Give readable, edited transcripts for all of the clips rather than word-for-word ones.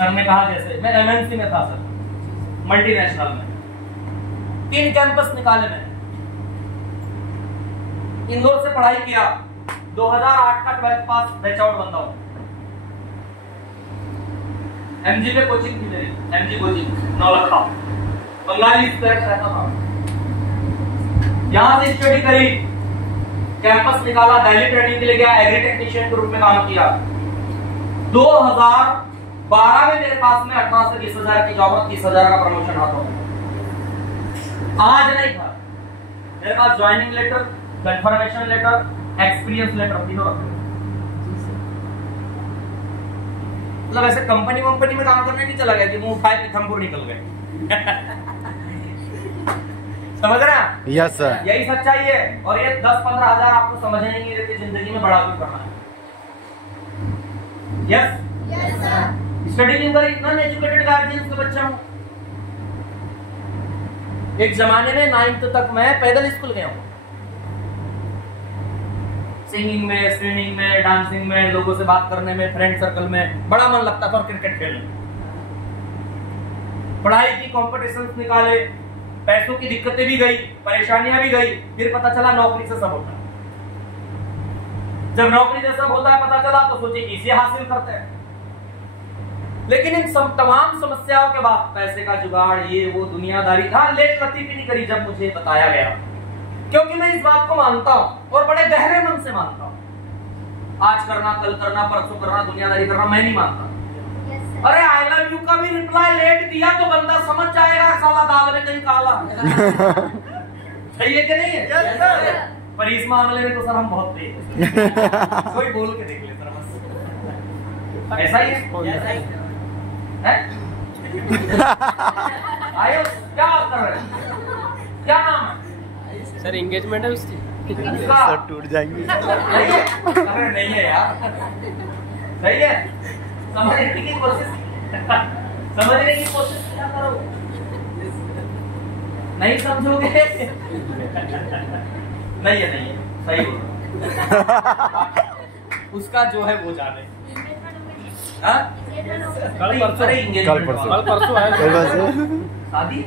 Sir ने कहा जैसे मैं एमएनसी में था सर, मल्टीनेशनल में 3 कैंपस निकाले मैंने। इंदौर से पढ़ाई किया, 2008 का 12th पास बैच आउट बंदा हूं। एमजी में कोचिंग थी मेरी, MG coaching Naulakha, Bengali student रहता था। यहां से स्टडी करी, कैंपस निकाला, दिल्ली ट्रेनिंग के लिए गया, एग्री टेक्नीशियन के रूप में काम किया। 2012 में मेरे पास में 18 से 20,000 की जॉब और 30,000 का प्रमोशन आता था। आज नहीं था मेरे पास joining letter, confirmation letter, experience letter तीनों रखे। मतलब ऐसे कंपनी में काम करने नहीं चला गया कि मुंह उठाए पीथमपुर निकल गए। समझ रहे हैं? यस सर, यही सच्चाई है। और ये 10-15 हजार आपको समझने नहीं देते जिंदगी में बड़ा कुछ करना है। यस, स्टडी नहीं करी, नॉन एजुकेटेड गार्जियन का बच्चा हूं। एक जमाने में 9th तक मैं पैदल स्कूल गया हूं, सिंगिंग में, स्विमिंग में, डांसिंग में, लोगों से बात करने में, फ्रेंड सर्कल में बड़ा मन लगता था, और क्रिकेट खेलने। पढ़ाई की कॉम्पिटिशन्स निकाले, पैसों की दिक्कतें भी गई, परेशानियां भी गई, फिर पता चला नौकरी से सब होता है। जब नौकरी से सब होता है पता चला तो सोचे कि इसे हासिल करते हैं। लेकिन इन तमाम समस्याओं के बाद पैसे का जुगाड़, ये वो दुनियादारी, हाँ लेट लतीफी नहीं करी जब मुझे बताया गया, क्योंकि मैं इस बात को मानता हूं और बड़े गहरे मन से मानता हूं। आज करना, कल करना, परसों करना, दुनियादारी करना मैं नहीं मानता। अरे आई लव यू का भी रिप्लाई लेट दिया तो बंदा समझ जाएगा साला दाल में कहीं काला। सही है कि नहीं है? पर इस मामले में तो सर हम बहुत तेज हैं। कोई बोल के देख ले सर, बस ऐसा ही है। आयो क्या बात कर रहे हैं? क्या नाम है सर? एंगेजमेंट है उसकी। सर टूट जाएंगे। अरे नहीं है यार, सही है। समझने की कोशिश क्या करो, नहीं समझोगे। नहीं है, सही बोल। उसका जो है वो जाने। कल परसों है शादी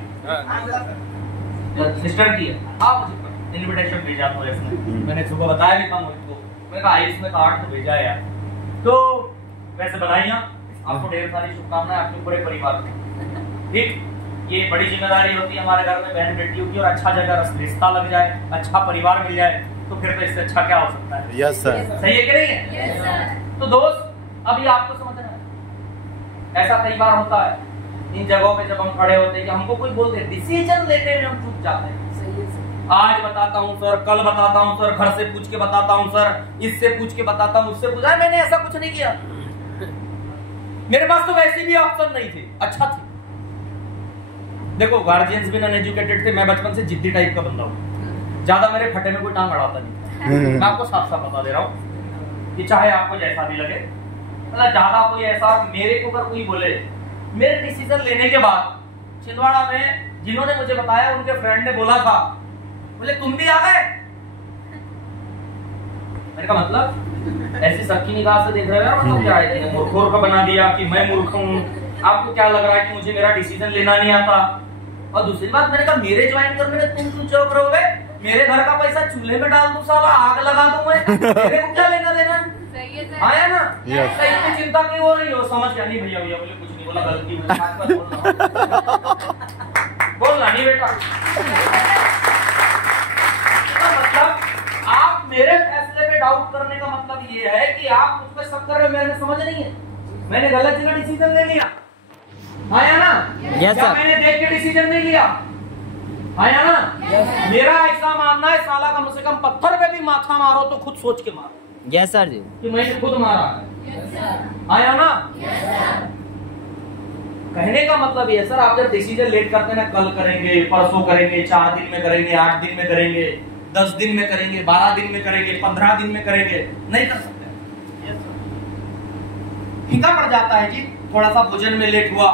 सिस्टर की है। आप मुझे इनविटेशन भेजा था इसने, मैंने सुबह बताया भी था मुझको, मैंने कहा इसमें कार्ड तो भेजा है यार। तो वैसे बधाइयां आपको, ढेर सारी शुभकामनाएं आपके पूरे परिवार को। ठीक, ये बड़ी जिम्मेदारी होती है हमारे घर में बहन बेटियों की, और अच्छा जगह रिश्ता लग जाए, अच्छा परिवार मिल जाए तो फिर तो इससे अच्छा क्या हो सकता है? Yes sir. सही है कि नहीं है? Yes sir. तो दोस्त अभी आपको समझना है, ऐसा कई बार होता है इन जगहों पे जब हम खड़े होते हैं कि हमको कोई बोलते हैं, डिसीजन लेने में हम चूक जाते हैं। आज बताता हूँ सर, कल बताता हूँ सर, घर से पूछ के बताता हूँ सर, इससे पूछ के बताता हूँ, उससे पूछा, मैंने ऐसा कुछ नहीं किया। मेरे पास तो वैसे भी ऑप्शन नहीं थे, अच्छा थे। देखो गार्जियंस भी नॉन एजुकेटेड थे, मैं बचपन से जिद्दी टाइप का बंदा हूँ, ज्यादा मेरे फटे में कोई टांग अड़ाता नहीं। मैं आपको साफ साफ बता दे रहा हूँ कि चाहे आपको जैसा भी लगे, मतलब ज्यादा कोई ऐसा मेरे को अगर कोई बोले, मेरे डिसीजन लेने के बाद छिंदवाड़ा में जिन्होंने मुझे बताया उनके फ्रेंड ने बोला था, बोले तुम भी आ गए। मैंने कहा मतलब ऐसी सबकी निगाह से देख रहे हो, मतलब क्या है, मूर्ख बना दिया कि मैं मूर्ख हूँ, आपको क्या लग रहा है कि मुझे मेरा डिसीजन लेना नहीं आता। और दूसरी बात मैंने कहा मेरे ज्वाइन करने में तुम क्यों चौंक रहोगे, मेरे घर का पैसा चूल्हे में डाल दूं, साला आग लगा दूं मैं, मेरे को क्या लेना देना? सही है सर। आया ना? Yes. तो इतनी चिंता क्यों हो रही हो? समझ क्या नहीं भैया, भैया बोले कुछ नहीं बोला, गलती बोलना नहीं बेटा। मतलब आप मेरे फैसले पे डाउट करने का मतलब ये है कि आप मुझ पर शक कर रहे हो, मैंने समझ नहीं है, मैंने गलत जगह डिसीजन ले लिया। आया ना? Yes, क्या sir. मैंने देख के डिसीजन नहीं लिया? आया ना? मेरा ऐसा मानना है साला कम से कम पत्थर पे भी माथा मारो तो खुद सोच के मारो। यस सर जी। कि मैंने खुद मारा है। आया ना? कहने का मतलब ये सर, आप जब डिसीजन लेट करते हैं ना, कल करेंगे, परसों करेंगे, 4 दिन में करेंगे, 8 दिन में करेंगे, 10 दिन में करेंगे, 12 दिन में करेंगे, 15 दिन में करेंगे, नहीं कर सकते। फीका पड़ जाता है जी। थोड़ा सा भोजन में लेट हुआ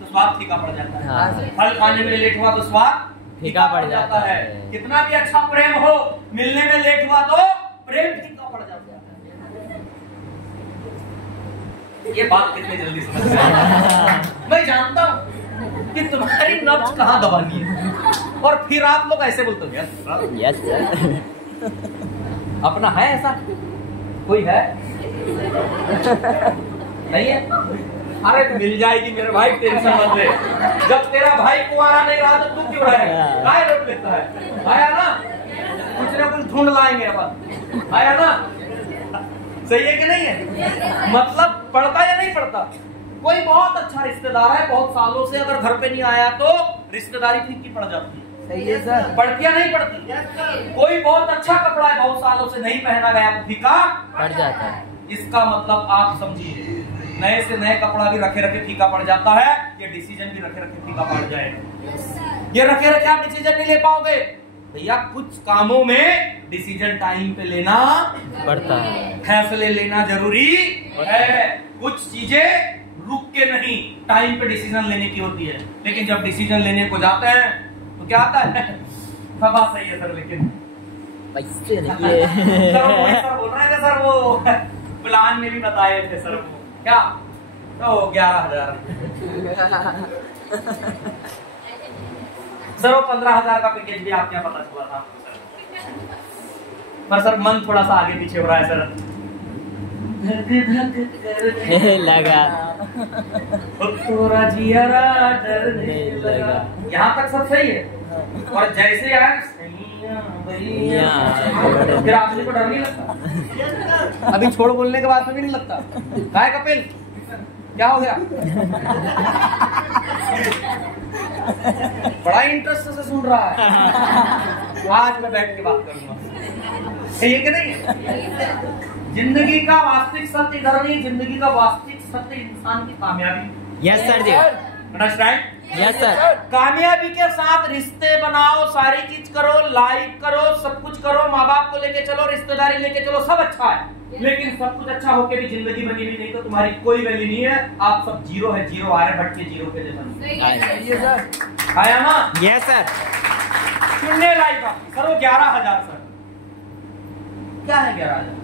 तो स्वाद फीका पड़ जाता है। हाँ। फल खाने में लेट हुआ तो स्वाद फीका पड़ जाता है। कितना भी अच्छा प्रेम हो, मिलने में लेट हुआ तो प्रेम फीका पड़ जाता है। ये बात कितनी जल्दी समझ में आई। मैं जानता हूँ कि तुम्हारी नब्ज कहाँ दबानी है, और फिर आप लोग ऐसे बोलते हो यस सर। अपना है ऐसा कोई है? नहीं है? अरे मिल जाएगी मेरे भाई, टेंशन मत ले। जब तेरा भाई कुंवारा नहीं रहा तो तू क्यों रहेगा? काय रोक लेता है? आया ना, कुछ ना कुछ ढूंढ लाएंगे अपन। आया ना, सही है कि नहीं है? मतलब पढ़ता या नहीं पढ़ता? कोई बहुत अच्छा रिश्तेदार है, बहुत सालों से अगर घर पे नहीं आया तो रिश्तेदारी फीकी पड़ जाती है। सही है सर। पढ़ती या नहीं पढ़ती? कोई बहुत अच्छा कपड़ा है, बहुत सालों से नहीं पहना गया तो फीका पड़ जाता है। इसका मतलब आप समझिए, नए से नए कपड़ा भी रखे रखे फीका पड़ जाता है, ये डिसीजन भी रखे रखे फीका पड़ जाएगा। ये रखे रखे आप डिसीजन नहीं ले पाओगे भैया। कुछ कामों में डिसीजन टाइम पे लेना पड़ता है, फैसले लेना जरूरी है। कुछ चीजें रुक के नहीं, टाइम पे डिसीजन लेने की होती है। लेकिन जब डिसीजन लेने को जाते हैं तो क्या आता है? हवा सही है सर, लेकिन पैसे नहीं है। सर वही सर बोल रहे थे सर, वो प्लान में भी बताए थे सर, वो क्या तो 11,000 सर, वो 15,000 का पैकेज भी आपके यहाँ पता चला था पर सर मन थोड़ा सा आगे पीछे हो रहा है सर। लगा थोड़ा जियारा डरने लगा, यहाँ तक सब सही है। और जैसे यार फिर आदमी को डर नहीं लगता। अभी छोड़ बोलने के बाद में भी नहीं लगता। काय कपिल क्या हो गया? बड़ा इंटरेस्ट से सुन रहा है। आज मैं बैठ के बात करूंगा, ये कि नहीं? जिंदगी का वास्तविक सत्य इधर नहीं, जिंदगी का वास्तविक सत्य इंसान की कामयाबी। यस सर जी। अंडरस्टैंड? Yes sir. कामयाबी के साथ रिश्ते बनाओ, सारी चीज करो, लाइफ करो, सब कुछ करो, माँ बाप को लेके चलो, रिश्तेदारी लेके चलो, सब अच्छा है। लेकिन सब कुछ अच्छा होके भी जिंदगी बनी हुई नहीं तो तुम्हारी कोई वैल्यू नहीं है। आप सब जीरो है, जीरो आर्यभट्ट के जीरो के जैसा। आया ना? Yes sir. सुनने लायक सर, वो 11,000 सर क्या है? 11,000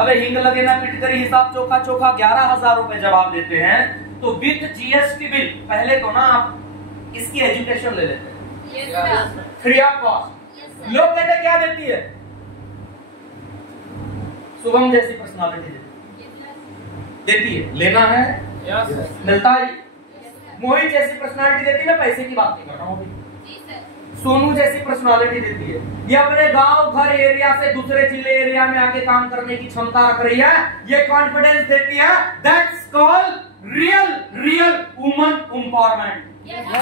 अबे हिंग लगे ना पिट करी, हिसाब चोखा चोखा। 11,000 रुपए जवाब देते हैं तो विद जीएसटी बिल। पहले तो ना आप इसकी एजुकेशन ले लेते हैं फ्री ऑफ कॉस्ट। लोग कहते क्या देती है? शुभम जैसी पर्सनालिटी देती है, लेना है मिलता है। मोहित जैसी पर्सनालिटी देती है, मैं पैसे की बात नहीं कर रहा हूँ। सोनू जैसी पर्सनालिटी देती है, ये अपने गांव घर एरिया से दूसरे जिले एरिया में आके काम करने की क्षमता रख रही है, ये कॉन्फिडेंस देती है। That's called real woman empowerment.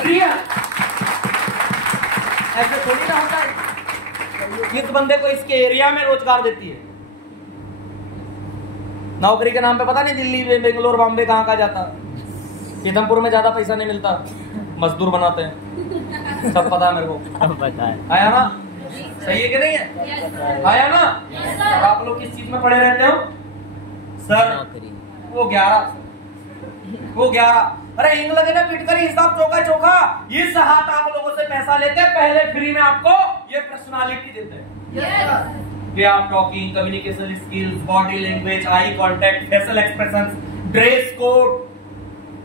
Real ऐसे थोड़ी ना होता है। इस बंदे को इसके एरिया में रोजगार देती है। नौकरी के नाम पे पता नहीं दिल्ली बेंगलोर बॉम्बे कहाँ जाता। सीतमपुर में ज्यादा पैसा नहीं मिलता, मजदूर बनाते हैं, सब पता है मेरे को। पता है। आया ना? सही है कि नहीं है? आया ना? और आप लोग किस चीज में पड़े रहते हो सर? वो 11। अरे हिंग लगे ना पिट करी, हिसाब चोखा चोखा। इस हाथ आप लोगों से पैसा लेते हैं, पहले फ्री में आपको ये पर्सनालिटी देते हैं। We are talking, communication skills, body language, eye contact, facial expressions, dress code,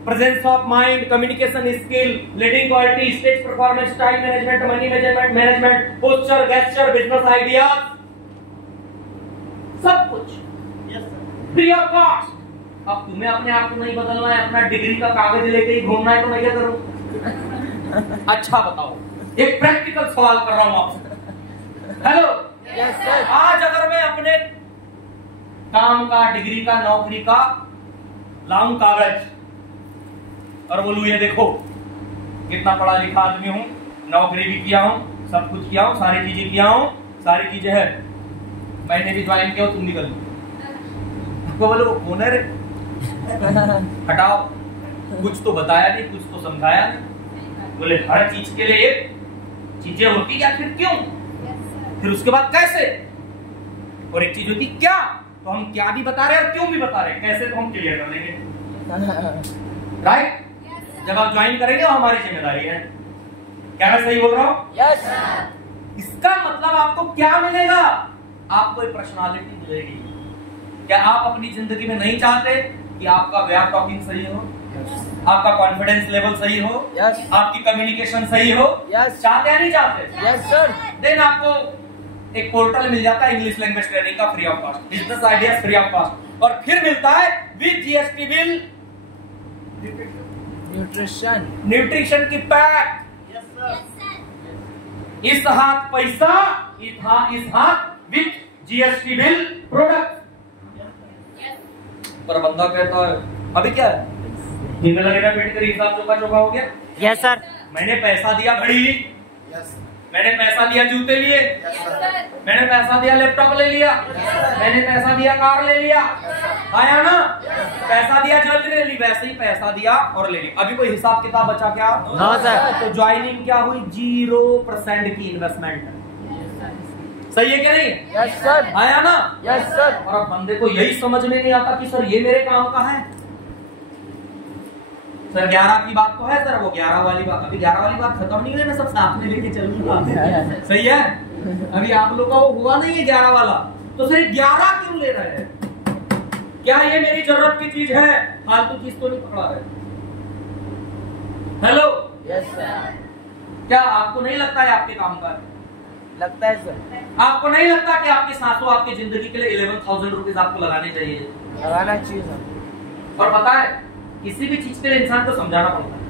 presence of mind, communication skill, leading quality, stage performance, time management, money management, posture, gesture, business ideas, सब कुछ free of cost. अब तुम्हें अपने आप को नहीं बदलना है, अपना डिग्री का कागज लेके ही घूमना है तो मैं क्या करूं? अच्छा बताओ, एक प्रैक्टिकल सवाल कर रहा हूं आपसे। हेलो, आज अगर मैं अपने काम का, डिग्री का, नौकरी का लाऊं कागज और बोलूं ये देखो कितना पढ़ा लिखा आदमी हूं, नौकरी भी किया हूं, सब कुछ किया हूं, सारी चीजें किया हूं, सारी चीजें है, मैंने भी ज्वाइन किया, तुम निकल लो। बोलो कौन है रे? हटाओ, कुछ तो बताया नहीं, कुछ तो समझाया नहीं। बोले हर चीज के लिए चीजें होती या फिर क्यों, फिर उसके बाद कैसे, और एक चीज होती क्या। तो हम क्या भी बता रहे हैं और क्यों भी बता रहे हैं, कैसे तो हम क्लियर कर लेंगे। राइट? जब आप ज्वाइन करेंगे वो हमारी जिम्मेदारी है। क्या मैं सही बोल रहा हूँ? यस। इसका मतलब आपको क्या मिलेगा? आपको एक पर्सनालिटी मिलेगी। क्या आप अपनी जिंदगी में नहीं चाहते कि आपका वे ऑफ टॉकिंग सही हो, आपका कॉन्फिडेंस लेवल सही हो, आपकी कम्युनिकेशन सही हो। चाहते हैं नहीं चाहते? Yes sir. देन आपको एक पोर्टल मिल जाता है इंग्लिश लैंग्वेज ट्रेनिंग का free of cost, business ideas free of cost, और फिर मिलता है विद जीएसटी बिल न्यूट्रिशन की पैक। इस हाथ पैसा, इस हाथ विद जीएसटी बिल प्रोडक्ट। पर बंदा कहता है अभी क्या है, नींद लगेगा पेट का हिसाब चौका चौका हो गया। Yes sir. मैंने पैसा दिया घड़ी ली, मैंने पैसा दिया जूते लिए, मैंने पैसा दिया लैपटॉप ले लिया, मैंने पैसा दिया कार ले लिया, आया ना? पैसा दिया ज्वेलरी ले ली, वैसे ही पैसा दिया और ले ली। अभी कोई हिसाब किताब बचा क्या? No sir. तो ज्वाइनिंग क्या हुई? 0% की इन्वेस्टमेंट। सही है क्या नहीं? Yes sir. आया ना? Yes sir. और अब बंदे को यही समझ में नहीं आता कि सर ये मेरे काम का है। सर 11 की बात तो है सर, वो 11 वाली बात, अभी 11 वाली बात खत्म नहीं हुई, मैं सब साथ में लेके चलूंगा। सही है? अभी आप लोग का वो हुआ नहीं है 11 वाला, तो सर 11 क्यों ले रहे हैं? क्या ये मेरी जरूरत की चीज है? फालतू चीज तो नहीं पकड़ा रहे। हेलो? Yes sir. क्या आपको नहीं लगता है आपके काम का? लगता है सर। आपको नहीं लगता कि आपकी सांसों आपकी जिंदगी के लिए 11,000 रुपीज आपको लगाने चाहिए? लगाना चाहिए सर। और पता है किसी भी चीज के लिए इंसान को समझाना पड़ता है,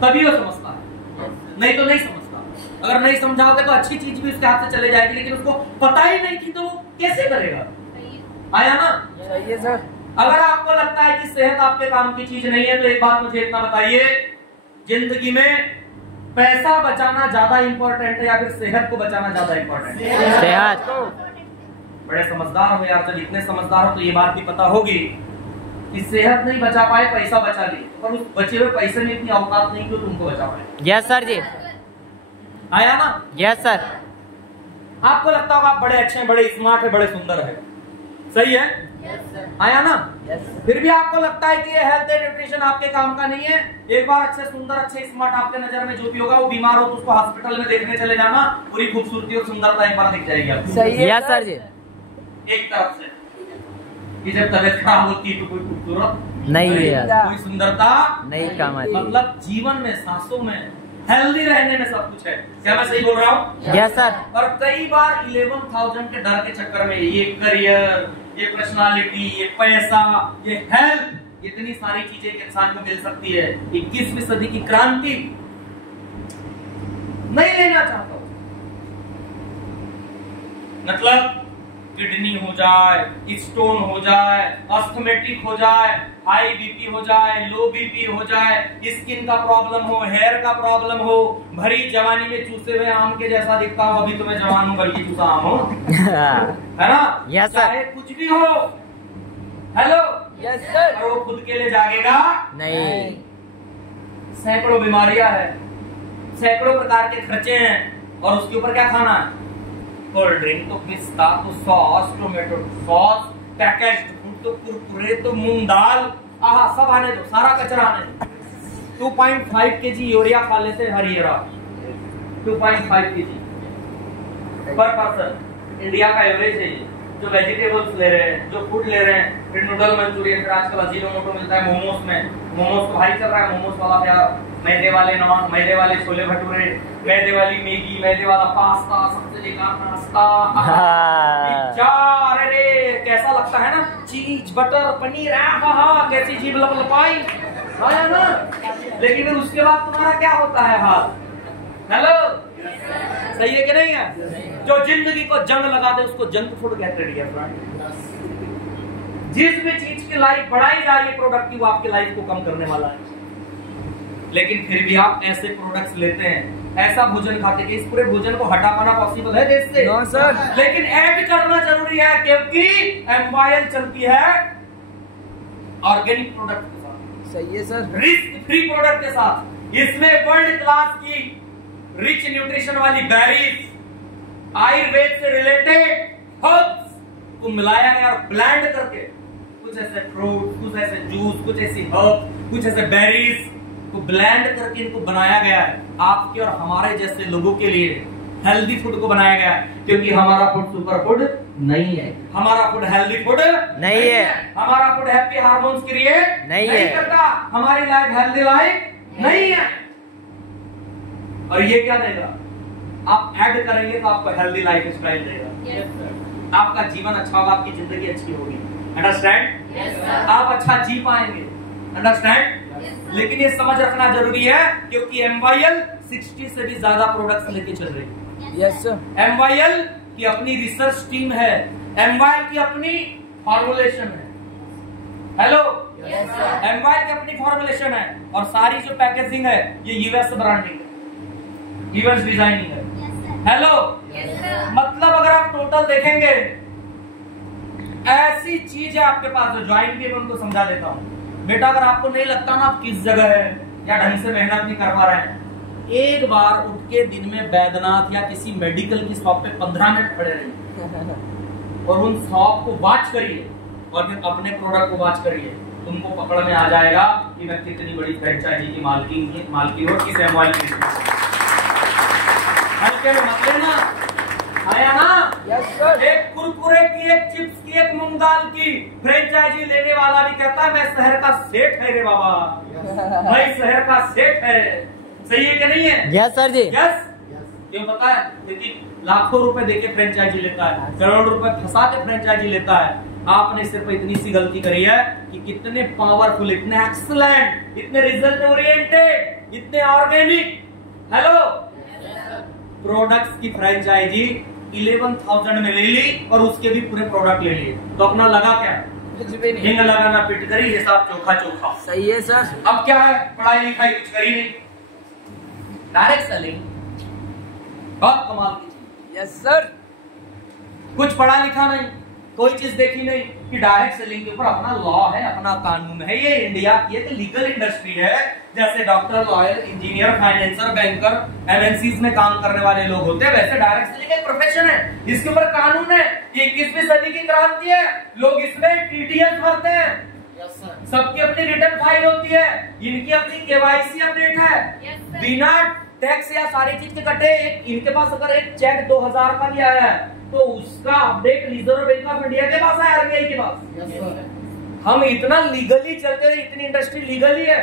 तभी वो समझता है, नहीं तो नहीं समझता। अगर नहीं समझाओगे तो अच्छी चीज भी उसके हाथ से चले जाएगी, लेकिन उसको पता ही नहीं थी तो वो कैसे करेगा? आया ना? सही है सर। अगर आपको लगता है कि सेहत आपके काम की चीज नहीं है तो एक बात मुझे इतना बताइए, जिंदगी में पैसा बचाना ज्यादा इंपॉर्टेंट है या फिर सेहत को बचाना ज्यादा इंपॉर्टेंट है? सेहत। बड़े समझदार हो यार, जब इतने समझदार हो तो ये बात भी पता होगी कि सेहत नहीं बचा पाए, पैसा बचा लिए, पर उस बचे हुए पैसे में इतनी औकात नहीं कि तुमको बचा पाए। यस सर जी। आया ना? Yes sir. आपको लगता होगा आप बड़े अच्छे हैं, बड़े स्मार्ट है, बड़े सुंदर है, सही है? आया ना? फिर भी आपको लगता है कि ये हेल्थ एंड न्यूट्रिशन आपके काम का नहीं है। एक बार अच्छे सुंदर, अच्छे स्मार्ट आपके नजर में जो भी होगा, वो बीमार हो तो उसको हॉस्पिटल में देखने चले जाना, पूरी खूबसूरती और सुंदरता एक बार दिख जाएगी आपको। सही है यस सर जी। एक तरफ से कि जब तबीयत खराब होती है तो कोई खूबसूरत नहीं है, कोई सुंदरता नहीं काम आती। मतलब जीवन में, सांसों में, हेल्दी रहने में सब कुछ है। क्या मैं सही बोल रहा हूँ? Yes sir. और कई बार 11,000 के डर के चक्कर में ये करियर, ये पर्सनालिटी, ये पैसा, ये हेल्थ, इतनी सारी चीजें एक इंसान को मिल सकती है। 21वीं सदी की क्रांति नहीं लेना चाहता हूं। मतलब किडनी हो जाए, स्टोन हो जाए, अस्थमेटिक हो जाए, हाई बीपी हो जाए, लो बीपी हो जाए, स्किन का प्रॉब्लम हो, हेयर का प्रॉब्लम हो, भरी जवानी में चूसे हुए आम के जैसा दिखता हूं, अभी तो मैं जवान हूं बल्कि चूसा आम हूं, है ना? Yes sir. चाहे कुछ भी हो, हेलो? Yes sir. और वो खुद के लिए जागेगा नहीं। सैकड़ों बीमारियां हैं, सैकड़ों प्रकार के खर्चे हैं, और उसके ऊपर क्या खाना है? कोल्ड ड्रिंक तो, पिस्ता तो, sauce, tomato sauce, packaged food तो, कुरकुरे तो, मूंग दाल, आहा सब आने दो, सारा कचरा आने दो। 2.5 kg यूरिया खा लेते हैं हर ईयर, 2.5 kg पर पर्सन इंडिया का एवरेज है ये। जो वेजिटेबल्स ले रहे हैं, जो फूड ले रहे हैं, फिर नूडल मंचूरियन, फिर आजकल अजीनोमोटो मिलता है मोमोज में, मोमोज तो भारी चल रहा है। मोमोज वाला क्या, मैदे वाले नॉन, मैदे वाले छोले भटूरे, मैदे वाली मैगी, मैदे वाला पास्ता, सबसे बेकार नाश्ता, पिज्जा, अरे कैसा लगता है ना, चीज, बटर, पनीर, कैसी जीभ लपलपाई, आया ना? लेकिन फिर उसके बाद तुम्हारा क्या होता है हाल? हेलो? सही है कि नहीं है? जो जिंदगी को जंग लगा दे उसको जंक फूड कहते हैं। जिस भी चीज की लाइफ बढ़ाई जा रही है प्रोडक्ट की, वो आपकी लाइफ को कम करने वाला है। लेकिन फिर भी आप ऐसे प्रोडक्ट्स लेते हैं, ऐसा भोजन खाते हैं, इस पूरे भोजन को हटा पाना पॉसिबल है देश से? No sir. लेकिन ऐड करना जरूरी है, क्योंकि एमवाईएल चलती है ऑर्गेनिक प्रोडक्ट के साथ। सही है सर। रिस्क फ्री प्रोडक्ट के साथ। इसमें वर्ल्ड क्लास की रिच न्यूट्रिशन वाली बेरीज, आयुर्वेद से रिलेटेड हर्ब्स को मिलाया गया और ब्लेंड करके कुछ ऐसे फ्रूट, कुछ ऐसे जूस, कुछ ऐसी हर्ब्स, कुछ ऐसे बेरीज को ब्लेंड करके इनको बनाया गया है आपके और हमारे जैसे लोगों के लिए। हेल्दी फूड को बनाया गया है, क्योंकि हमारा फूड सुपर फूड नहीं है। हमारा फूड हेल्दी फूड नहीं है। हमारा फूड हैप्पी हार्मोन्स क्रिएट नहीं है करता। हमारी लाइफ हेल्दी लाइफ नहीं है। और ये क्या देगा? आप ऐड करेंगे तो आपको हेल्दी लाइफ स्टाइल देगा। आपका जीवन अच्छा होगा, आपकी जिंदगी अच्छी होगी। अंडरस्टैंड? आप अच्छा जी पाएंगे। अंडरस्टैंड? लेकिन ये समझ रखना जरूरी है क्योंकि MYL 60 से भी ज्यादा प्रोडक्ट्स लेके चल रही है। Yes sir. MYL की अपनी रिसर्च टीम है, MYL की अपनी फॉर्मुलेशन है। हेलो, MYL की अपनी फॉर्मुलेशन है और सारी जो पैकेजिंग है ये यूएस ब्रांडिंग है, यूएस डिजाइनिंग है। हेलो, मतलब अगर आप टोटल देखेंगे ऐसी चीज है आपके पास जो ज्वाइन भी उनको समझा देता हूं। बेटा अगर आपको नहीं लगता ना आप किस जगह है या ढंग से मेहनत नहीं कर पा रहे हैं, एक बार उठ के दिन में बैद्यनाथ या किसी मेडिकल की शॉप पे 15 मिनट खड़े रहिए और उन शॉप को वॉच करिए और फिर अपने प्रोडक्ट को वॉच करिए। तुमको पकड़ में आ जाएगा कि मैं कितनी बड़ी फ्रेंचाइजी की मालकिन और किस MYL की। हल्के में मत लेना, आया ना? Yes sir. एक कुरकुरे की, एक चिप्स की, एक मूंग दाल की फ्रेंचाइजी लेने वाला भी कहता है मैं शहर का सेठ है रे बाबा, भाई शहर का सेठ है। सही है कि नहीं है? यस सर जी। यस। क्यों पता है? क्योंकि लाखों रुपए देके फ्रेंचाइजी लेता है, करोड़ रुपए फंसा के फ्रेंचाइजी लेता है। आपने सिर्फ इतनी सी गलती करी है कि कितने पावरफुल, इतने एक्सीलेंट, इतने रिजल्ट ओरिएंटेड, इतने ऑर्गेनिक हेलो प्रोडक्ट्स की फ्रेंचाइजी 11,000 में ले ली और उसके भी पूरे प्रोडक्ट ले लिए। तो अपना लगा क्या? हिंग लगाना पिट करी, हिसाब चोखा चोखा। सही है सर। अब क्या है? पढ़ाई लिखाई कुछ करी नहीं, डायरेक्ट सेलिंग बहुत कमाल की चीज। Yes sir. कुछ पढ़ा लिखा नहीं, कोई चीज देखी नहीं कि डायरेक्ट सेलिंग के ऊपर अपना लॉ है, अपना कानून है। ये इंडिया की एक लीगल इंडस्ट्री है। जैसे doctor, lawyer, engineer, financer, banker, MNCs में काम करने वाले लोग होते हैं, वैसे डायरेक्ट सेलिंग एक प्रोफेशन है, इसके ऊपर कानून है। 21वीं सदी की क्रांति है, लोग इसमें TDS भरते हैं। सबकी अपनी रिटर्न फाइल होती है, इनकी अपनी KYC अपडेट है। बिना टैक्स या सारी चीज के कटे इनके पास अगर एक चेक 2000 का भी आया है तो उसका update reserve bank of India के पास है, RBI के पास। हम इतना लीगली चलते हैं, इतनी इंडस्ट्री लीगली है।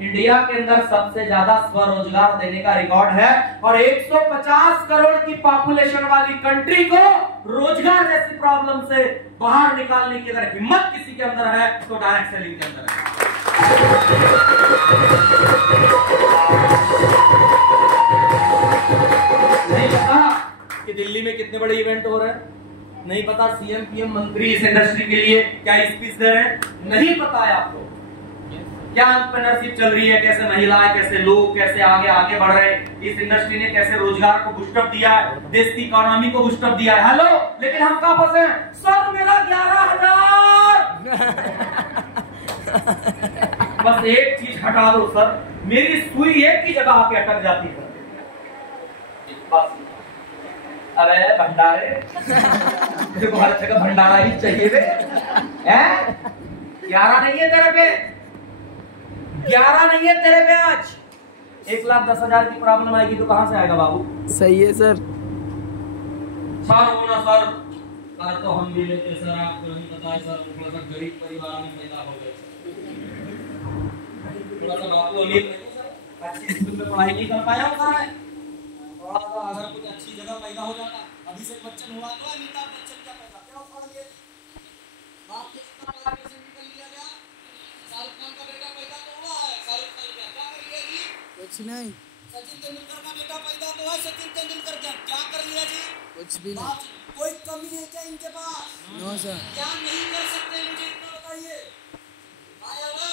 इंडिया के अंदर सबसे ज्यादा स्वरोजगार देने का रिकॉर्ड है और 150 करोड़ की पॉपुलेशन वाली कंट्री को रोजगार जैसी प्रॉब्लम से बाहर निकालने की अगर हिम्मत किसी के अंदर है तो डायरेक्ट सेलिंग के अंदर है। नहीं पता कि दिल्ली में कितने बड़े इवेंट हो रहे हैं, नहीं पता CM PM मंत्री इस इंडस्ट्री के लिए क्या स्पीच दे रहे हैं, नहीं पता है आपको क्या एंटरप्रेन्योरशिप चल रही है, कैसे महिलाएं, कैसे लोग कैसे आगे आगे बढ़ रहे हैं। इस इंडस्ट्री ने कैसे रोजगार को बूस्टअप दिया है, देश की इकोनॉमी को बूस्टअप दिया है। हेलो, लेकिन हम कहां फंसे हैं? सर मेरा 11,000 बस एक चीज हटा दो सर, मेरी सुई एक ही जगह आके अटक जाती है बस। अरे भंडारे, मेरे को हर जगह भंडारा ही चाहिए रे। 11 नहीं है तेरे पे, 11 नहीं है तेरे पे। आज 1,10,000 की प्रॉब्लम आएगी तो कहां से आएगा बाबू? सही है सर। सर हो ना सर, सर तो हम भी लेते सर, आपको नहीं पता है सर, थोड़ा सा गरीब परिवार में पैदा हो गए, थोड़ा सा बाबू अमीर नहीं सर, अच्छी स्कूल में पढ़ाई नहीं कर पाया होता है, थोड़ा सा अगर कुछ अच्छी जगह पैदा हो जाता। अभिषेक बच्चन हुआ तो अमिताभ बच्चन क्या पैदा, क्या उखाड़ लिए बाप के इतना पैसा कैसे निकल लिया गया? शाहरुख खान का बेटा पैदा तो हुआ है, शाहरुख खान क्या कर लिया जी? कुछ नहीं। सचिन तेंदुलकर का बेटा पैदा तो हुआ, सचिन तेंदुलकर क्या कर लिया जी? कुछ भी नहीं। कोई कमी है क्या इनके पास? No sir. क्या नहीं कर सकते मुझे इतना बताइए। आया ना?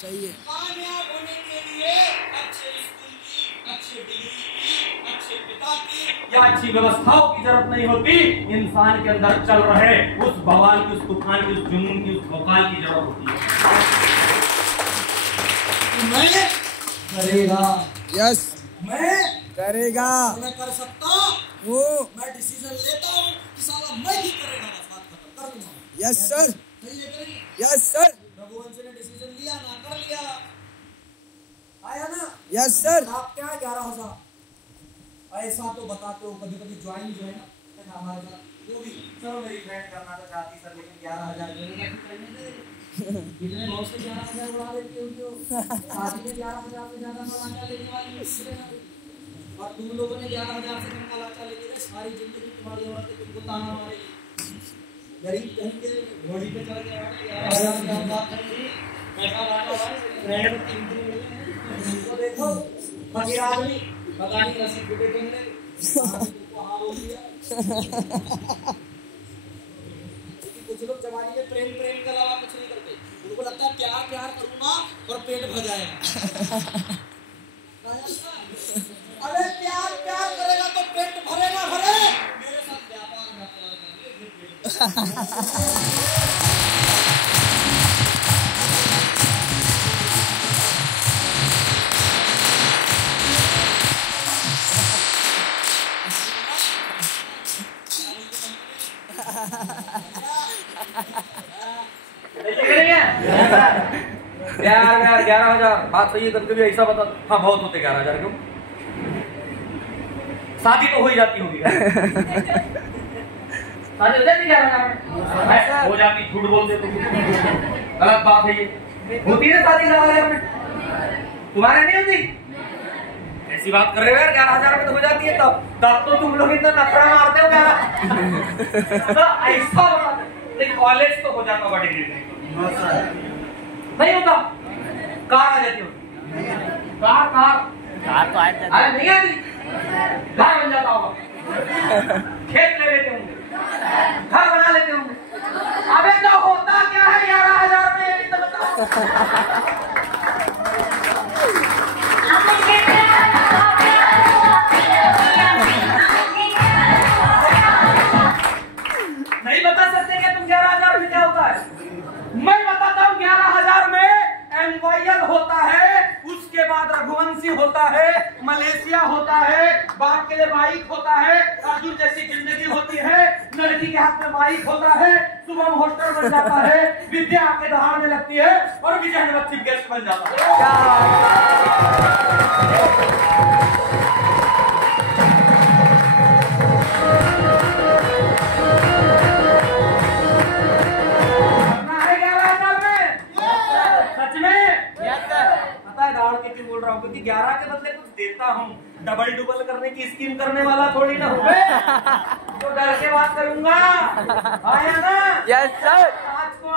सही है। कामयाब होने के लिए अच्छे स्कूल की, अच्छे डिग्री की, अच्छे पिता की या अच्छी व्यवस्थाओं की जरूरत नहीं होती। इंसान के अंदर चल रहे उस बवाल की, उस तूफान की, उस जुनून की, उस भोकाल की जरूरत होती है। मैं करेगा, यस मैं करेगा, मैं कर सकता वो मैं डिसीजन लेता हूँ कि साला मैं ही करेगा, बस बात खत्म कर दूंगा। Yes sir. सही है कि नहीं? Yes sir. रघुवंश ने डिसीजन लिया ना, कर लिया, आया ना? Yes sir. आप क्या 11,000 ऐसा तो बताते हो, कभी कभी ज्वाइन जो है ना हमारे साथ वो भी चलो मेरी फ्रेंड करना तो चाहती सर, लेकिन 11,000 इतने बहुत से 11,000 उड़ा देती हो जो शादी में 11,000 से ज्यादा लाचा लेने वाली, और तुम लोगों ने 11,000 से कम का लाचा लेके गए। सारी जिंदगी तुम्हारी औरतें तुमको ताना मारेगी। गरीब कहीं के घोड़ी पे चढ़ के 11,000 का बात करेंगे, पैसा लाना भाई फ्रेंड 3 दिन मिले उनको देखो फकीर आदमी पता नहीं कैसे फूटे तुमने तुमको हाँ बोल दिया। कुछ लोग जवानी में प्रेम के अलावा कुछ नहीं करते, उनको लगता है प्यार करूंगा और पेट भर जाएगा। अरे प्यार करेगा तो पेट भरेगा भरे, मेरे साथ व्यापार यार 11,000 बात सही है। कभी कभी ऐसा बता, हाँ बहुत होते 11,000 क्यों? शादी तो हो ही जाती होगी। शादी हो जाती 11,000 में? हो जाती, झूठ बोलते तो गलत बात है ये। होती है शादी 11,000 में? तुम्हारे नहीं होती? ऐसी बात कर रहे हो यार, 11,000 में तो हो जाती है। तब तो तुम लोग इतना नखरा मारते हो 11। ऐसा कॉलेज तो हो जाता होगा, डिग्री नहीं होता। कार आ जाती होगी, कार तो अरे नहीं आती, घर बन जाता होगा, खेत ले लेते होंगे, घर बना लेते होंगे। अबे तो होता क्या है 11,000 में, ये तो बताओ। नहीं बता सकते क्या तुम 11,000 में क्या होता है? मैं बताता हूँ 11,000 में एमवाईएल होता है, उसके बाद रघुवंशी होता है, मलेशिया होता है, बाप के लिए बाइक होता है, अर्जुन जैसी जिंदगी होती है, लड़की के हाथ में बाइक होता है, शुभम हॉस्टल बन जाता है, विद्या आके दहाड़ने लगती है और विजय चीफ गेस्ट बन जाता है। बोल रहा हूँ क्योंकि 11 के बदले कुछ देता हूँ, डबल करने की स्कीम करने वाला थोड़ी ना हूँ, तो डर के बात करूंगा। आया ना? Yes sir.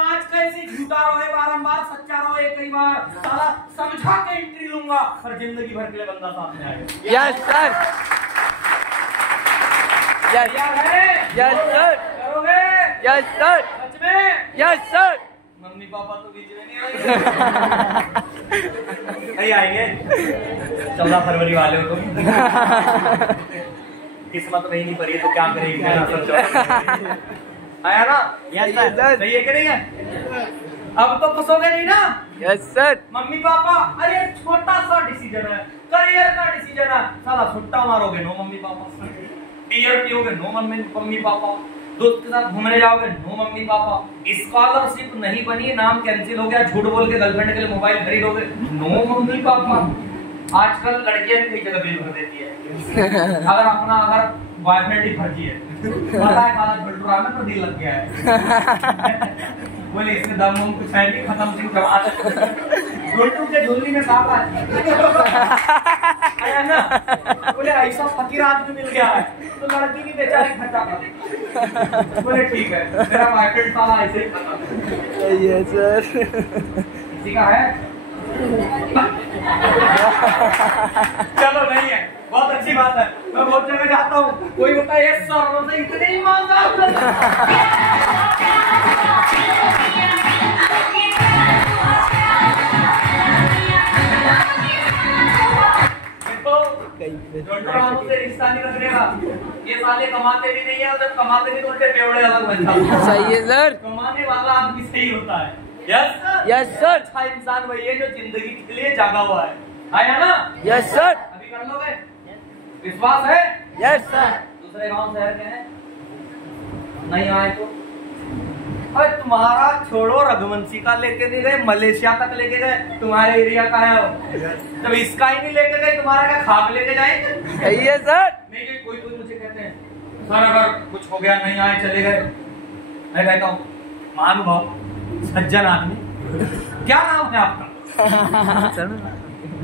आज कैसे झूठा रहे, बारंबार सच्चा रहे, कई बार साला समझा के एंट्री लूंगा और जिंदगी भर के लिए बंदा सामने आएगा। यस सर, यस सर, करोगे? यस सर, सच में? Yes sir. मम्मी पापा तो बीच में नहीं आएंगे। 14 फरवरी वाले हो तुम। किस्मत में ही नहीं पड़ी तो क्या करेंगे? आया ना? Yes sir. सही है कि नहीं है? अब तो फंसोगे नहीं ना? Yes sir. मम्मी पापा, अरे छोटा सा डिसीजन है, करियर का डिसीजन है, साला छुट्टा मारोगे नो मम्मी पापा, बियर पियोगे नो मम्मी पापा, दोस्त के साथ घूमने जाओगे नो मम्मी पापा, स्कॉलरशिप नहीं बनी नाम कैंसिल हो गया, झूठ बोल के गर्लफ्रेंड के लिए मोबाइल खरीदोगे नो मम्मी पापा। आजकल लड़कियां भी कई जगह बिल भर देती है, अगर बॉयफ्रेंड ही फर्जी है, पता है काला भटूरा में तो दिल लग गया है। बोले इसमें दम कुछ है नहीं, खत्म सिंह जवान गोल्टू के झोली में सांप है ना। बोले ऐसा फकीर आदमी मिल गया है तो लड़की भी बेचारी खर्चा कर। बोले ठीक है, मेरा बॉयफ्रेंड साला ऐसे ही खत्म। ये सर किसी का है? चलो नहीं है, बहुत अच्छी बात है। मैं बहुत जगह जाता हूँ, कोई होता है सर से इतने ईमानदार रिश्ता नहीं रखने का। ये साले कमाते भी नहीं है, जब कमाते भी तो उल्टे बेवड़े अलग बन जाते हैं। सही है सर। कमाने वाला आदमी सही होता है। Yes yes sir. अच्छा इंसान वही है जो जिंदगी के लिए जागा हुआ है। आया ना? Yes sir. अभी कर लोगे? विश्वास है? Yes sir. दूसरे गांव शहर के हैं नहीं आए तो अरे तुम्हारा छोड़ो, रघुवंशी का लेके नहीं गए, मलेशिया तक लेके गए, तुम्हारे एरिया का है वो। जब इसका ही नहीं लेके गए, तुम्हारा क्या खाक लेके जाएंगे? सही है सर। नहीं कोई मुझे कहते हैं सर अगर कुछ हो गया, नहीं आए चले गए, मैं कहता हूँ महानुभाव सज्जन आदमी, क्या नाम है आपका?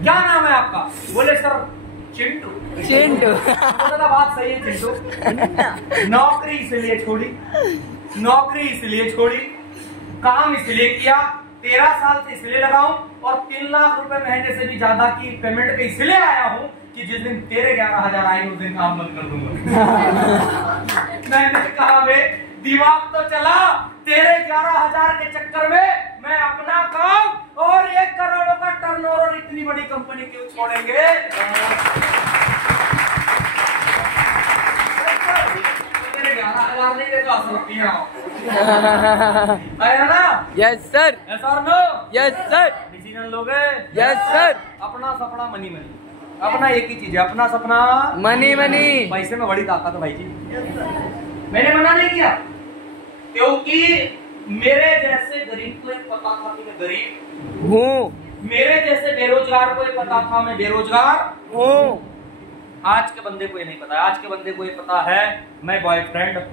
क्या नाम है आपका? बोले सर चिंटू। चिंटू बात सही है चिंटू, नौकरी इसलिए छोड़ी, नौकरी इसलिए छोड़ी, काम इसलिए किया, 13 साल से इसलिए लगाऊं और 3 लाख रुपए महीने से भी ज्यादा की पेमेंट पे इसलिए आया हूं कि जिस दिन तेरे 11,000 आए उस दिन काम बंद कर दूंगा। मैंने कहा बे दिमाग तो चला, तेरे 11,000 के चक्कर में मैं अपना काम और 1 करोड़ का टर्नओवर इतनी बड़ी कंपनी क्यों छोड़ेंगे? तेरे 11,000 नहीं दे तो असली है ना? Yes sir. यस और नो? Yes sir. डिसीजन लोगे? Yes sir. अपना सपना मनी मनी, अपना एक ही चीज है, अपना सपना मनी मनी। पैसे में बड़ी ताकत है भाई जी। मैंने मना नहीं किया क्योंकि मेरे जैसे गरीब को एक पता था कि मैं गरीब हूँ, मेरे जैसे बेरोजगार को ये पता था मैं बेरोजगार हूँ। आज के बंदे को ये नहीं पता है, आज के बंदे को ये पता है मैं बॉयफ्रेंड हूँ,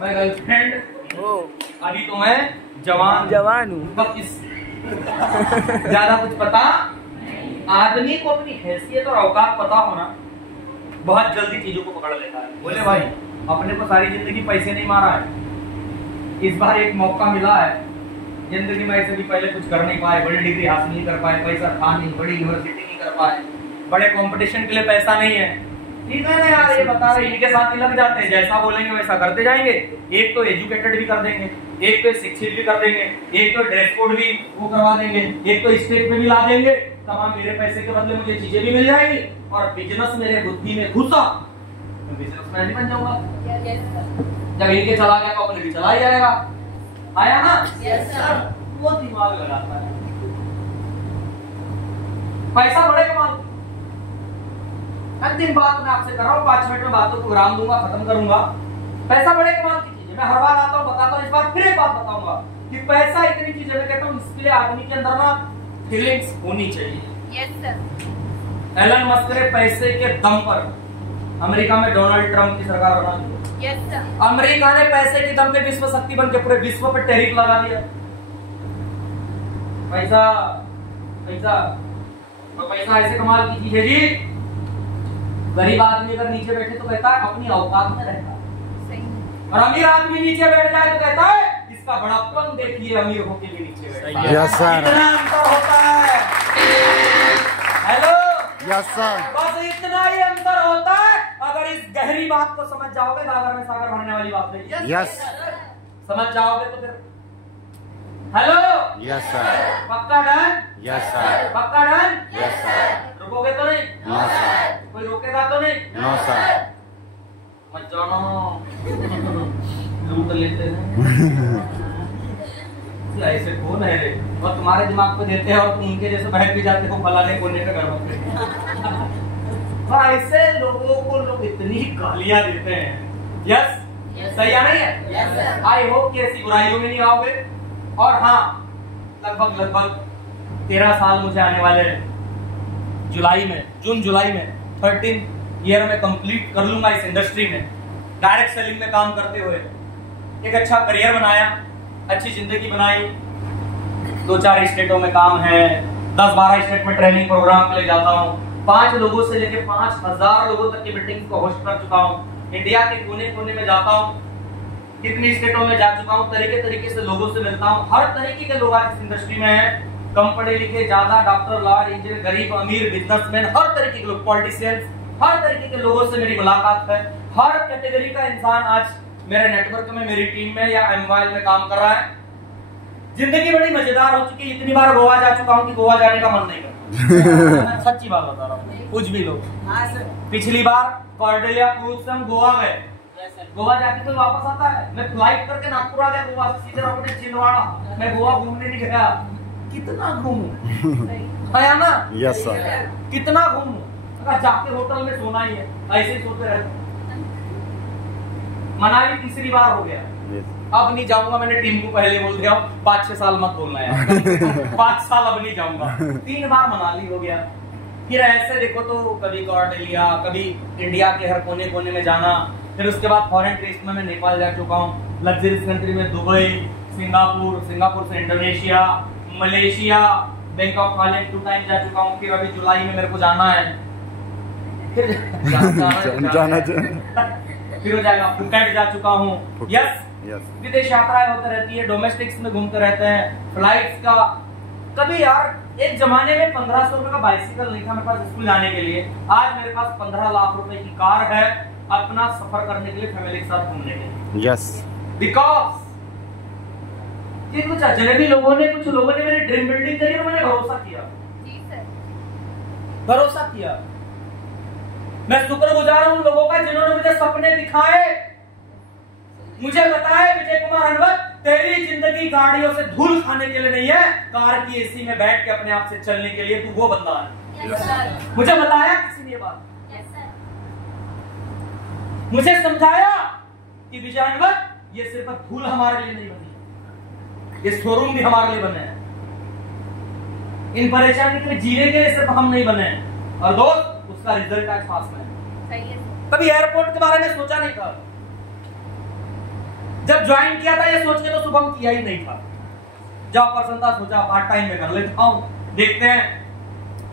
मैं गर्लफ्रेंड हूँ, अभी तो मैं जवान हूँ, ज्यादा कुछ पता। आदमी को अपनी हैसियत और औकात पता होना बहुत जल्दी चीजों को पकड़ लेता है। बोले भाई अपने को सारी जिंदगी पैसे नहीं मारा है, इस बार एक मौका मिला है, जिंदगी में ऐसे भी पहले कुछ कर नहीं पाए, बड़ी डिग्री हासिल नहीं कर पाए, पैसा था नहीं, बड़ी यूनिवर्सिटी नहीं कर पाए, बड़े कंपटीशन के लिए पैसा नहीं है, ठीक है ना यार, ये बता रहे इनके साथ ही लग जाते हैं, जैसा बोलेंगे वैसा करते जाएंगे। एक तो एजुकेटेड भी कर देंगे, एक तो शिक्षित भी कर देंगे, एक तो ड्रेस कोड भी वो करवा देंगे, एक तो स्टेज पे भी ला देंगे, तमाम मेरे पैसे के बदले मुझे चीजें भी मिल जाएंगी और बिजनेस मेरे बुद्धि में घुसा तो बिजनेसमैन ही बन जाऊंगा। जब इनके चला गया तो अपने भी चला ही जाएगा। आया ना? Yes sir. वो दिमाग लगाता है, पैसा बड़े कमाल। हर दिन बात मैं आपसे कर रहा हूँ, 5 मिनट में बातों को विराम दूंगा, खत्म करूंगा। पैसा बड़े कमाल की चीज है, मैं हर बार आता हूँ बताता हूँ, इस बार फिर एक बात बताऊंगा कि पैसा इतनी चीज है, मैं कहता हूँ इसके लिए आदमी के अंदर ना फीलिंग्स होनी चाहिए। Yes sir. एलन मस्क ने पैसे के दम पर अमेरिका में डोनाल्ड ट्रंप की सरकार बना दी। Yes sir. अमेरिका ने पैसे के दम पे विश्व शक्ति बन के पूरे विश्व पे टैरिफ लगा दिया। पैसा पैसा तो पैसा ऐसे कमाल की चीज है जी, गरीब आदमी अगर नीचे बैठे तो कहता है अपनी औकात में रहता है, और अमीर आदमी नीचे बैठ जाए तो कहता है इसका बड़ापन देखिए, अमीर होके भी नीचे बैठा है। Yes sir. इतना अंतर होता है। Hello yes sir. बस इतना ही अंतर होता है। अगर इस गहरी बात को समझ जाओगे, सागर में सागर भरने वाली बात नहीं। यस। समझ जाओगे तो फिर हेलो। Yes sir. पक्का डन? Yes sir. पक्का डन? Yes sir. रुकोगे तो नहीं? No sir. कोई रोकेगा तो नहीं? No sir. मत जानो, लूट लेते हैं। ऐसे कौन है रे? और तुम्हारे दिमाग को देते हैं और तुम उनके जैसे बैठ भी जाते हो फलाने कोने पे घर में। ऐसे लोगों को लोग इतनी गालियां देते हैं। यस सही है नहीं है? आई होप कि ऐसी बुराइयों में नहीं आओगे। और हाँ, लगभग 13 साल मुझे आने वाले जुलाई में, जून जुलाई में 13 ईयर में कंप्लीट कर लूंगा इस इंडस्ट्री में, डायरेक्ट सेलिंग में काम करते हुए। एक अच्छा करियर बनाया, अच्छी जिंदगी बनाई, 2-4 स्टेटों में काम है, 10-12 स्टेट में ट्रेनिंग प्रोग्राम के लिए जाता हूँ, 5 लोगों से लेकर 5000 लोगों तक की मीटिंग को होस्ट कर चुका हूँ, इंडिया के कोने कोने में जाता हूँ, कितनी स्टेटों में जा चुका हूँ, तरीके से लोगों से मिलता हूँ। हर तरीके के लोग आज इस इंडस्ट्री में हैं, कम पढ़े लिखे, ज्यादा, डॉक्टर, लॉयर, इंजीनियर, गरीब, अमीर, बिजनेसमैन, हर तरीके के लोग, पॉलिटिशियंस, हर तरीके के लोगों से मेरी मुलाकात है। हर कैटेगरी का इंसान आज मेरे नेटवर्क में, मेरी टीम में या एमवाइल में काम कर रहा है। जिंदगी बड़ी मजेदार हो चुकी है। इतनी बार गोवा जा चुका हूँ कि गोवा जाने का मन नहीं करता। सच्ची बात बता रहा हूँ, कुछ भी लोग। पिछली बार कॉर्डेलिया क्रूज से हम गोवा गए। गोवा जाके तो वापस आता है, मैं फ्लाइट करके नागपुर आ गया, गोवा से सीधे अपने छिंदवाड़ा। मैं गोवा घूमने नहीं गया, कितना घूमूं, आया ना? Yes sir. कितना घूमूं, अगर जाके होटल में सोना ही है, ऐसे ही सोते रहते। मनाली तीसरी बार हो गया, अब नहीं जाऊंगा। मैंने टीम को पहले बोल दिया 5-6 साल मत बोलना यार। 5 साल अब नहीं जाऊंगा। 3 बार मनाली हो गया। फिर ऐसे देखो तो कभी कॉर्डेलिया, कभी इंडिया के हर कोने कोने में जाना, फिर उसके बाद फॉरेन ट्रिप में मैं नेपाल जा चुका हूँ, लग्जरियस कंट्री में दुबई, सिंगापुर से Indonesia, Malaysia, Bangkok, Thailand 2 time जा चुका हूँ। फिर अभी जुलाई में मेरे को जाना है, फिर फिर हो जाएगा फुकेट जा चुका हूँ। यस, विदेश यात्राएं होते रहती है, डोमेस्टिक्स में घूमते रहते हैं, फ्लाइट्स का। कभी यार एक जमाने में 1500 रुपए का बाइसिकल नहीं था मेरे पास स्कूल जाने के लिए, आज मेरे पास 15 लाख रुपए की कार है अपना सफर करने के लिए, फैमिली के साथ घूमने के लिए। यस, बिकॉज ये कुछ अजनबी लोगों ने, कुछ लोगों ने मेरी ड्रीम बिल्डिंग करी और मैंने भरोसा किया। जी सर। भरोसा किया। मैं शुक्रगुजार हूं उन लोगों का जिन्होंने मुझे सपने दिखाए, मुझे बताया विजय कुमार हनवत तेरी जिंदगी गाड़ियों से धूल खाने के लिए नहीं है, कार की एसी में बैठ के अपने आप से चलने के लिए तू वो बंदा है। Yes sir. मुझे बताया किसी ने ये बात, यस सर। मुझे समझाया कि विजय हनवत ये सिर्फ धूल हमारे लिए नहीं बनी, ये शोरूम भी हमारे लिए बने हैं, इन परेशानी के जीने के लिए सिर्फ हम नहीं बने हैं। और दोस्त उसका रिजल्ट आज पास में है। सही है सर। कभी एयरपोर्ट के बारे में सोचा नहीं था, जब ज्वाइन किया था ये सोच के तो शुभम किया ही नहीं था, जब पसंद था सोचा पार्ट टाइम में कर लेता हूं, देखते हैं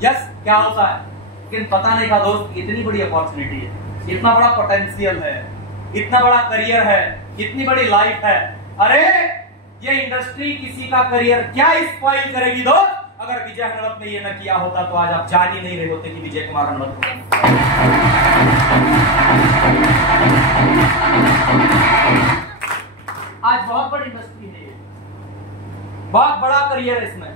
यस क्या होता है। लेकिन पता नहीं था दोस्त इतनी बड़ी अपॉर्चुनिटी है, इतना बड़ा पोटेंशियल है, इतना बड़ा करियर है, इतनी बड़ी लाइफ है। अरे ये इंडस्ट्री किसी का करियर क्या स्पॉइल करेगी दोस्त। अगर विजय हनवत ने ये न किया होता तो आज आप जान ही नहीं रहे होते कि विजय कुमार हनवत को। आज बहुत बड़ी इंडस्ट्री है, बहुत बड़ा करियर है इसमें।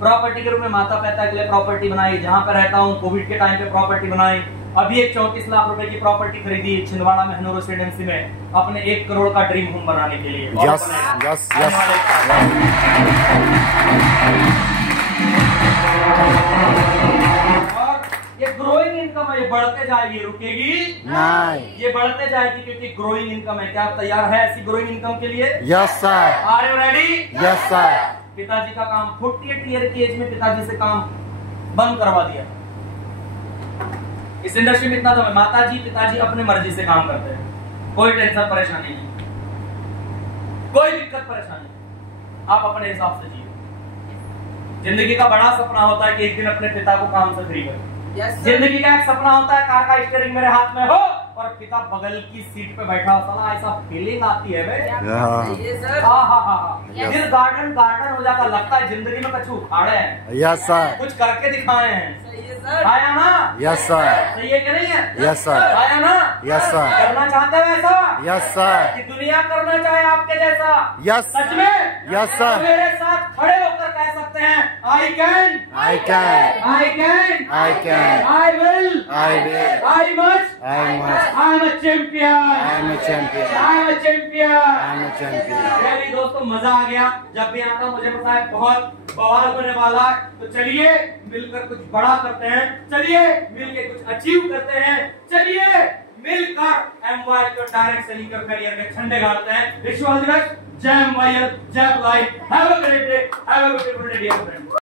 प्रॉपर्टी के रूप में माता पिता के लिए प्रॉपर्टी बनाई, जहां पर रहता हूं कोविड के टाइम पे प्रॉपर्टी बनाई। अभी एक 34 लाख रुपए की प्रॉपर्टी खरीदी छिंदवाड़ा में हनूर रेसिडेंसी में, अपने 1 करोड़ का ड्रीम होम बनाने के लिए। Yes yes yes. और ये ग्रोइंग इनकम है, ये बढ़ते जाएगी, रुकेगी नहीं, ये बढ़ते जाएगी क्योंकि ग्रोइंग इनकम है। क्या आप तैयार है ऐसी ग्रोइंग इनकम के लिए? Yes sir, are you ready? Yes sir. पिताजी का काम 48 ईयर की एज में पिताजी से काम बंद करवा दिया। इस इंडस्ट्री में इतना तो है, माताजी पिताजी अपने मर्जी से काम करते हैं, कोई टेंशन परेशानी नहीं, कोई दिक्कत परेशानी नहीं, आप अपने हिसाब से जिए। जिंदगी का बड़ा सपना होता है कि एक दिन अपने पिता को काम से फ्री करें। जिंदगी का एक सपना होता है कार का स्टीयरिंग मेरे हाथ में हो और पिता बगल की सीट पे बैठा हो, साला ऐसा फीलिंग आती है बे। दिल गार्डन गार्डन हो जाता, लगता है जिंदगी में कुछ उखाड़े हैं। यस सर, कुछ करके दिखाए हैं। आया ना? यस सर, सही है कि नहीं है? यस सर, आया ना? यस सर, करना चाहते हो ऐसा? यस सर, कि दुनिया करना चाहे आपके जैसा? यस सच में? Yes sir. मेरे साथ खड़े होकर कह सकते हैं I can, I can, I can, I can, I will, I will, I must, I must, I am a champion, I am a champion, I am a champion, I am a champion. मेरी दोस्तों मजा आ गया, जब भी आता मुझे पता है बहुत बवाल होने वाला है, तो चलिए मिलकर कुछ बड़ा करते हैं, चलिए मिलकर कुछ अचीव करते हैं, चलिए मिलकर एमवाई को डायरेक्ट सेलिंग कर करियर के झंडे गाड़ते हैं। विश्व जय एमवाई, जय life, have a great day, have a beautiful day dear friends.